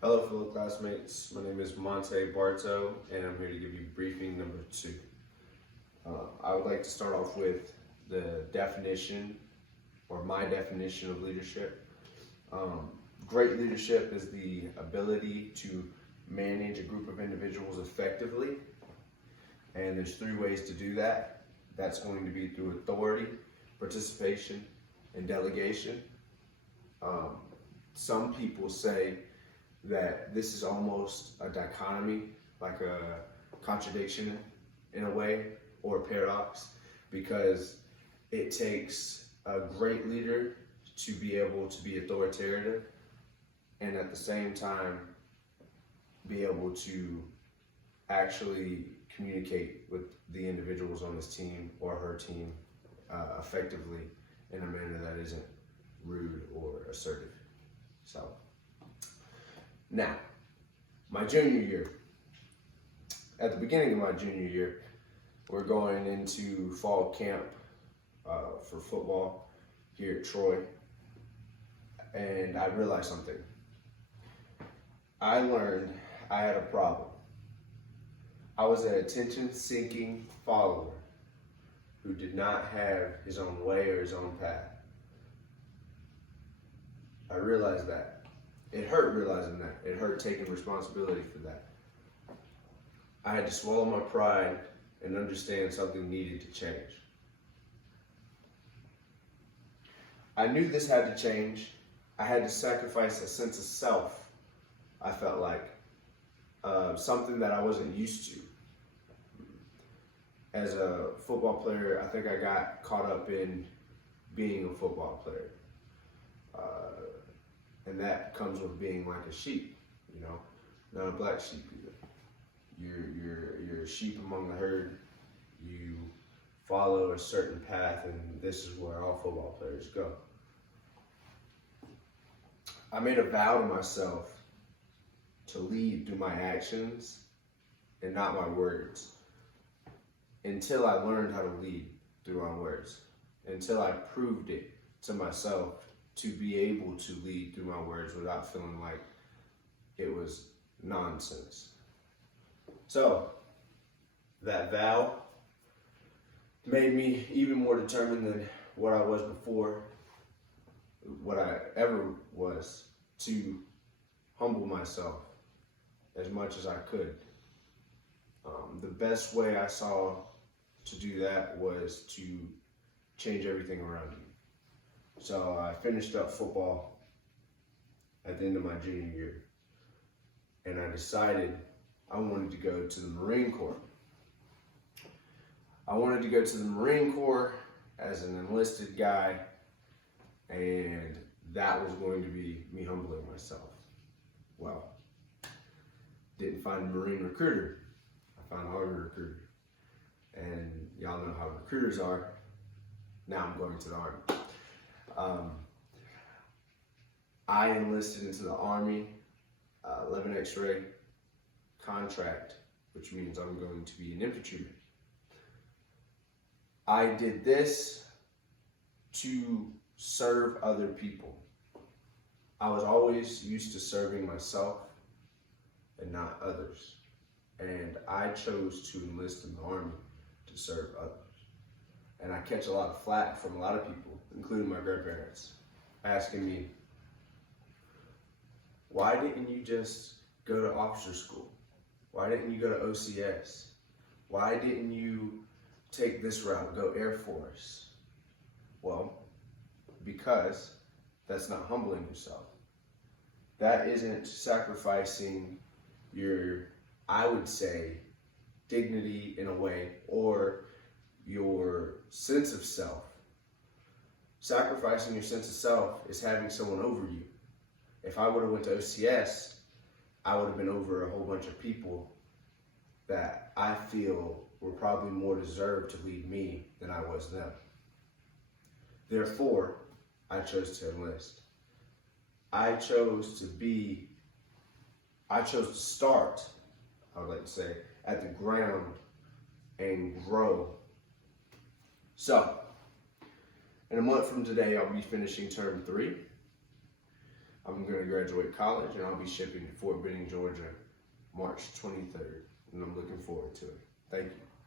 Hello, fellow classmates. My name is Monte Barto, and I'm here to give you briefing number 2. I would like to start off with the definition, or my definition of leadership. Great leadership is the ability to manage a group of individuals effectively, and there's 3 ways to do that. That's going to be through authority, participation, and delegation. Some people say that this is almost a dichotomy, like a contradiction in a way, or a paradox, because it takes a great leader to be able to be authoritative and at the same time be able to actually communicate with the individuals on his team or her team effectively in a manner that isn't rude or assertive. So, now, my junior year. At the beginning of my junior year, we're going into fall camp for football here at Troy, and I realized something. I learned I had a problem. I was an attention-seeking follower who did not have his own way or his own path. I realized that. It hurt realizing that. It hurt taking responsibility for that. I had to swallow my pride and understand something needed to change. I knew this had to change. I had to sacrifice a sense of self, I felt like. Something that I wasn't used to. As a football player, I think I got caught up in being a football player. And that comes with being like a sheep, you know, not a black sheep either. You're a sheep among the herd. You follow a certain path, and this is where all football players go. I made a vow to myself to lead through my actions and not my words, until I learned how to lead through my words, until I proved it to myself to be able to lead through my words without feeling like it was nonsense. So, that vow made me even more determined than what I was before, what I ever was, to humble myself as much as I could. The best way I saw to do that was to change everything around you. So I finished up football at the end of my junior year, and I decided I wanted to go to the Marine Corps. I wanted to go to the Marine Corps as an enlisted guy, and that was going to be me humbling myself. Well, didn't find a Marine recruiter. I found an Army recruiter. And y'all know how recruiters are. Now I'm going to the Army. I enlisted into the Army 11 X-ray contract, which means I'm going to be an infantryman. I did this to serve other people. I was always used to serving myself and not others. And I chose to enlist in the Army to serve others. And I catch a lot of flack from a lot of people, including my grandparents, asking me, why didn't you just go to officer school? Why didn't you go to OCS? Why didn't you take this route, go Air Force? Well, because that's not humbling yourself. That isn't sacrificing your, I would say, dignity in a way, or your sense of self. Sacrificing your sense of self is having someone over you. If I would have went to OCS, I would have been over a whole bunch of people that I feel were probably more deserved to lead me than I was them. Therefore, I chose to enlist. I chose to start, I would like to say, at the ground and grow. So, in a month from today, I'll be finishing term 3. I'm going to graduate college, and I'll be shipping to Fort Benning, Georgia, March 23rd, and I'm looking forward to it. Thank you.